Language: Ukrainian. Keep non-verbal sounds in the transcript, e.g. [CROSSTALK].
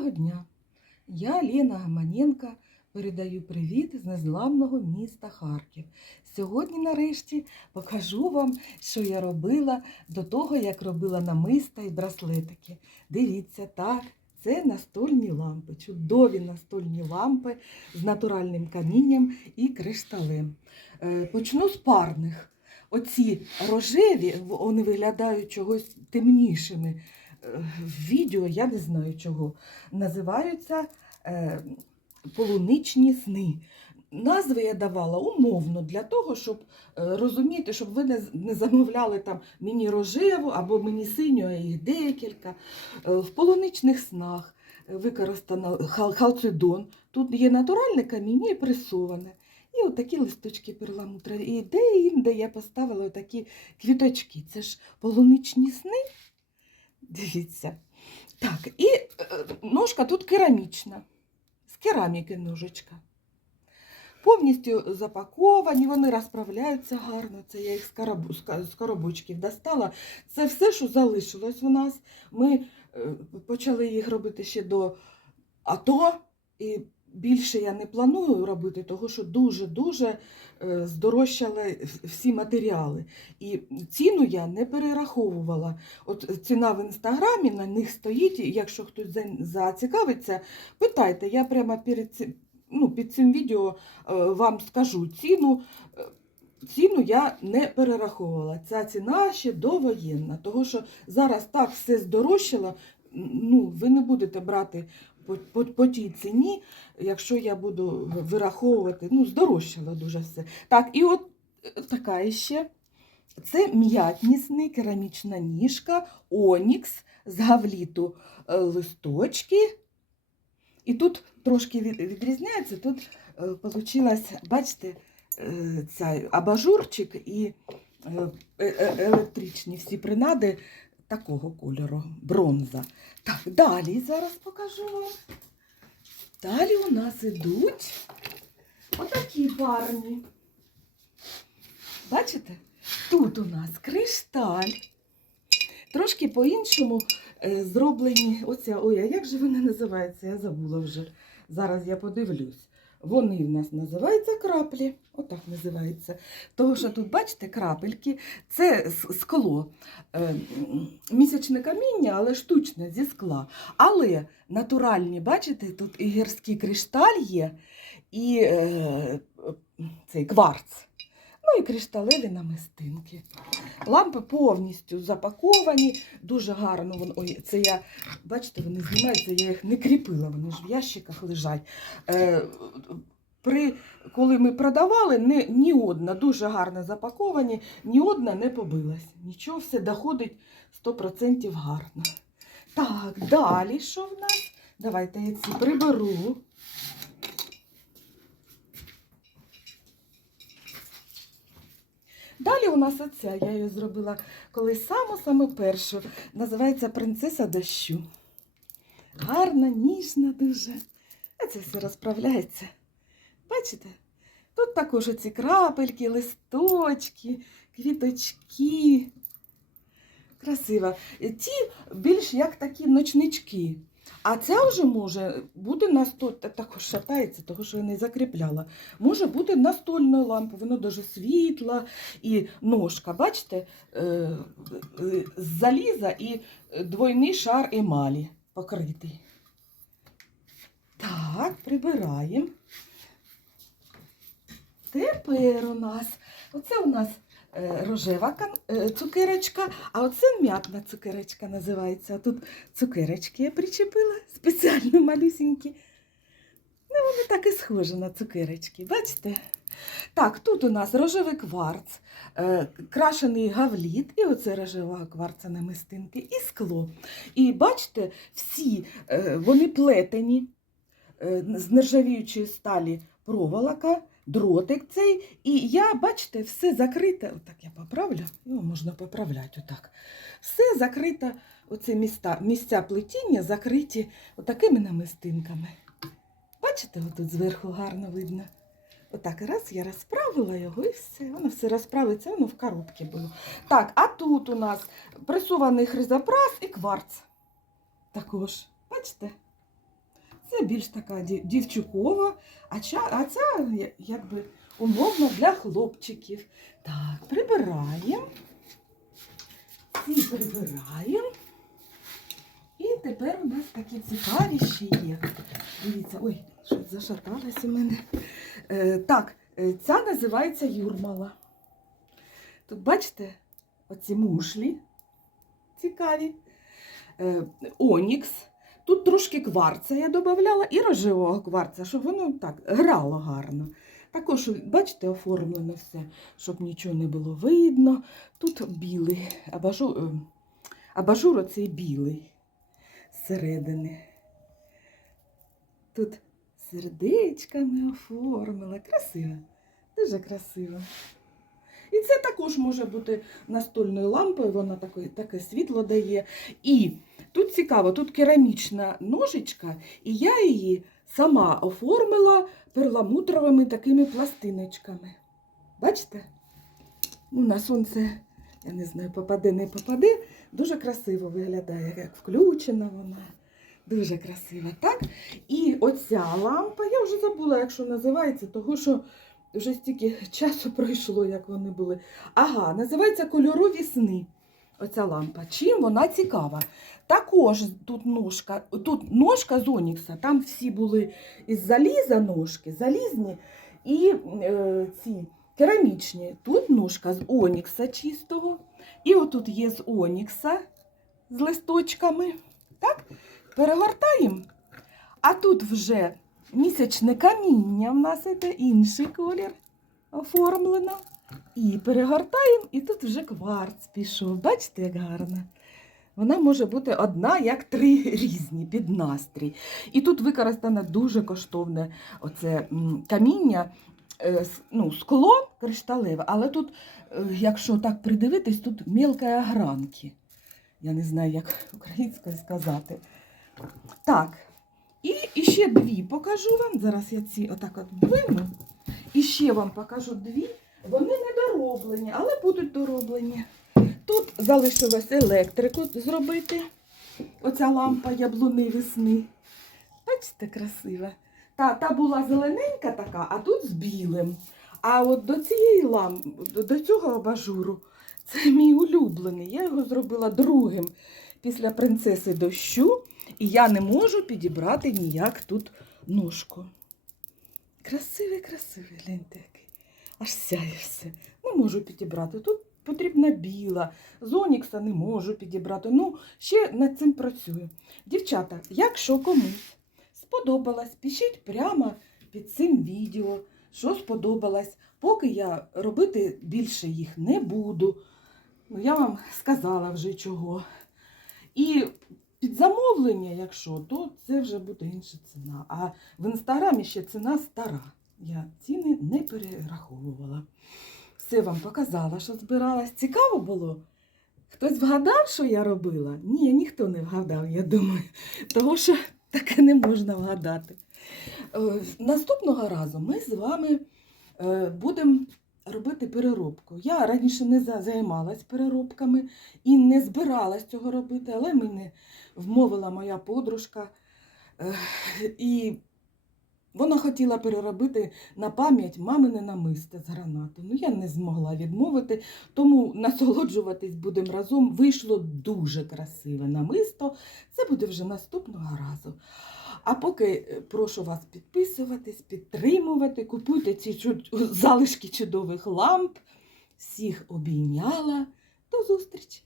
Доброго дня! Я Лена Гаманенко передаю привіт з незламного міста Харків. Сьогодні, нарешті, покажу вам, що я робила до того, як робила намиста і браслетики. Дивіться, так, це настольні лампи, чудові настольні лампи з натуральним камінням і кришталем. Е, Почну з парних. Оці рожеві, вони виглядають чогось темнішими. В відео я не знаю чого. Називаються е, полуничні сни. Назви я давала умовно для того, щоб е, розуміти, щоб ви не, замовляли там мені рожеву або мені синю, а їх декілька. Е, В полуничних снах використано хал- халцедон. Тут є натуральне каміння і пресоване. І отакі листочки перламутрові. І де-інде я поставила отакі квіточки. Це ж полуничні сни. Дивіться. Так, і е, ножка тут керамічна. З кераміки ножичка. Повністю запаковані, вони розправляються гарно. Це я їх з, коробу, з коробочків достала. Це все, що залишилось у нас. Ми е, почали їх робити ще до АТО. І більше я не планую робити, тому що дуже-дуже е, здорожчали всі матеріали. І ціну я не перераховувала. От ціна в інстаграмі на них стоїть. і Якщо хтось зацікавиться, питайте. Я прямо перед цим, ну, під цим відео е, вам скажу ціну. Е, Ціну я не перераховувала. Ця ціна ще довоєнна, тому що зараз так все здорожчало. Ну, ви не будете брати по, по, по тій ціні, якщо я буду вираховувати. Ну, здорожчало дуже все. Так, і от е, така ще. Це м'ятні сни, керамічна ніжка, онікс з гавліту е, листочки. І тут трошки відрізняється. Тут вийшло, бачите, е, ця абажурчик і електричні всі принади такого кольору, бронза. Так, далі зараз покажу вам. Далі у нас ідуть отакі парні. Бачите? Тут у нас кришталь. Трошки по-іншому е, зроблені. Оця, ой, а як же вони називаються? Я забула вже. Зараз я подивлюсь. Вони в нас називаються краплі. Отак називається. Тому що тут, бачите, крапельки це скло. Е, Місячне каміння, але штучне зі скла. Але натуральні, бачите, тут і гірський кришталь є, і е, цей кварц. Ну і кришталеві намистинки. Лампи повністю запаковані, дуже гарно. Вон, ой, це я, бачите, вони знімаються, я їх не кріпила, вони ж в ящиках лежать. Е, при, коли ми продавали, ні, ні одна дуже гарно запаковані, ні одна не побилась. Нічого, все доходить 100% гарно. Так, далі що в нас? Давайте я ці приберу. Далі у нас оця, я її зробила колись саму-саму першу. Називається принцеса дощу. Гарна, ніжна дуже. А це все розправляється. Бачите? Тут також оці крапельки, листочки, квіточки. Красиво. Ті більш як такі ночнички. А ця вже може бути насто... та- також шатається, тому що я не закріпляла. Може бути настольною лампою, воно дуже світла і ножка, бачите, е, е, з заліза і двойний шар емалі покритий. Так, прибираємо. Тепер у нас, оце у нас е, рожева е, цукерочка, а оце м'ятна цукерочка називається. Тут цукерочки я причепила, спеціально малюсінькі. Ну, вони так і схожі на цукерочки, бачите? Так, тут у нас рожевий кварц, е, крашений гавліт, і оце рожева кварца намистинки, і скло. І бачите, всі е, вони плетені е, з нержавіючої сталі проволока, дротик цей. І я, бачите, все закрите. Отак я поправлю, його можна поправляти отак. Все закрите, оце міста, місця плетіння закриті отакими намистинками. Бачите, отут зверху гарно видно. Отак, раз я розправила його і все. Воно все розправиться, воно в коробці було. Так, а тут у нас пресований хризопрас і кварц. Також, бачите? Це більш така дівчукова, а, ча, а ця якби умовно для хлопчиків. Так, прибираємо. Ці прибираємо. І тепер у нас такі цікаві ще є. Дивіться, ой, щось зашаталось у мене. Е, так, е, ця називається юрмала. Тут бачите, оці мушлі цікаві. Е, онікс. Тут трошки кварца я додавала і рожевого кварца, щоб воно так грало гарно. Також, бачите, оформлено все, щоб нічого не було видно. Тут білий, абажур, е, абажур оцей білий зсередини. Тут сердечками оформила. Красиво, дуже красиво. І це також може бути настольною лампою, вона таке, таке світло дає. І тут цікаво, тут керамічна ножичка, і я її сама оформила перламутровими такими пластиночками. Бачите? Ну, на сонце, я не знаю, попаде, не попаде. Дуже красиво виглядає, як включена вона. Дуже красиво, так? І оця лампа, я вже забула, як що називається, того що вже стільки [LAUGHS] часу пройшло, як вони були. Ага, називається кольорові сни. Оця лампа. Чим вона цікава? Також тут ножка, тут ножка з Онікса, там всі були із заліза ножки, залізні і е, ці керамічні. Тут ножка з Онікса чистого. І отут є з Онікса з листочками. Так? Перегортаємо. А тут вже місячне каміння в нас це інший колір оформлено. І перегортаємо, і тут вже кварц пішов. Бачите, як гарно. Вона може бути одна, як три різні під настрій. І тут використане дуже коштовне оце каміння, е, ну, скло кришталеве, але тут, е, якщо так придивитись, тут мілка огранки. Я не знаю, як українською сказати. Так, і, і ще дві покажу вам. Зараз я ці отак от вийму. І ще вам покажу дві. Вони дороблені, але будуть дороблені. Тут залишилось електрику зробити. Оця лампа яблуни весни. Бачите, красива. Та, та була зелененька така, а тут з білим. А от до цієї лампи, до цього абажуру, це мій улюблений. Я його зробила другим після принцеси дощу, і я не можу підібрати ніяк тут ножку. Красивий, красивий, гляньте який. Аж сяє все. Не можу підібрати. Тут потрібна біла, з Онікса не можу підібрати. Ну, ще над цим працюю. Дівчата, якщо комусь сподобалось, пишіть прямо під цим відео, що сподобалось. Поки я робити більше їх не буду. Ну, я вам сказала вже чого. І під замовлення, якщо, то це вже буде інша ціна. А в інстаграмі ще ціна стара. Я ціни не перераховувала. Все вам показала, що збиралась. Цікаво було? Хтось вгадав, що я робила? Ні, ніхто не вгадав, я думаю. Тому що таке не можна вгадати. Е, Наступного разу ми з вами е, будемо робити переробку. Я раніше не за- займалась переробками і не збиралась цього робити, але мене вмовила моя подружка. Е, І вона хотіла переробити на пам'ять мамине намисте з гранати. Ну, я не змогла відмовити, тому насолоджуватись будемо разом. Вийшло дуже красиве намисто. Це буде вже наступного разу. А поки е, прошу вас підписуватись, підтримувати, купуйте ці чуд- залишки чудових ламп. Всіх обійняла. До зустрічі!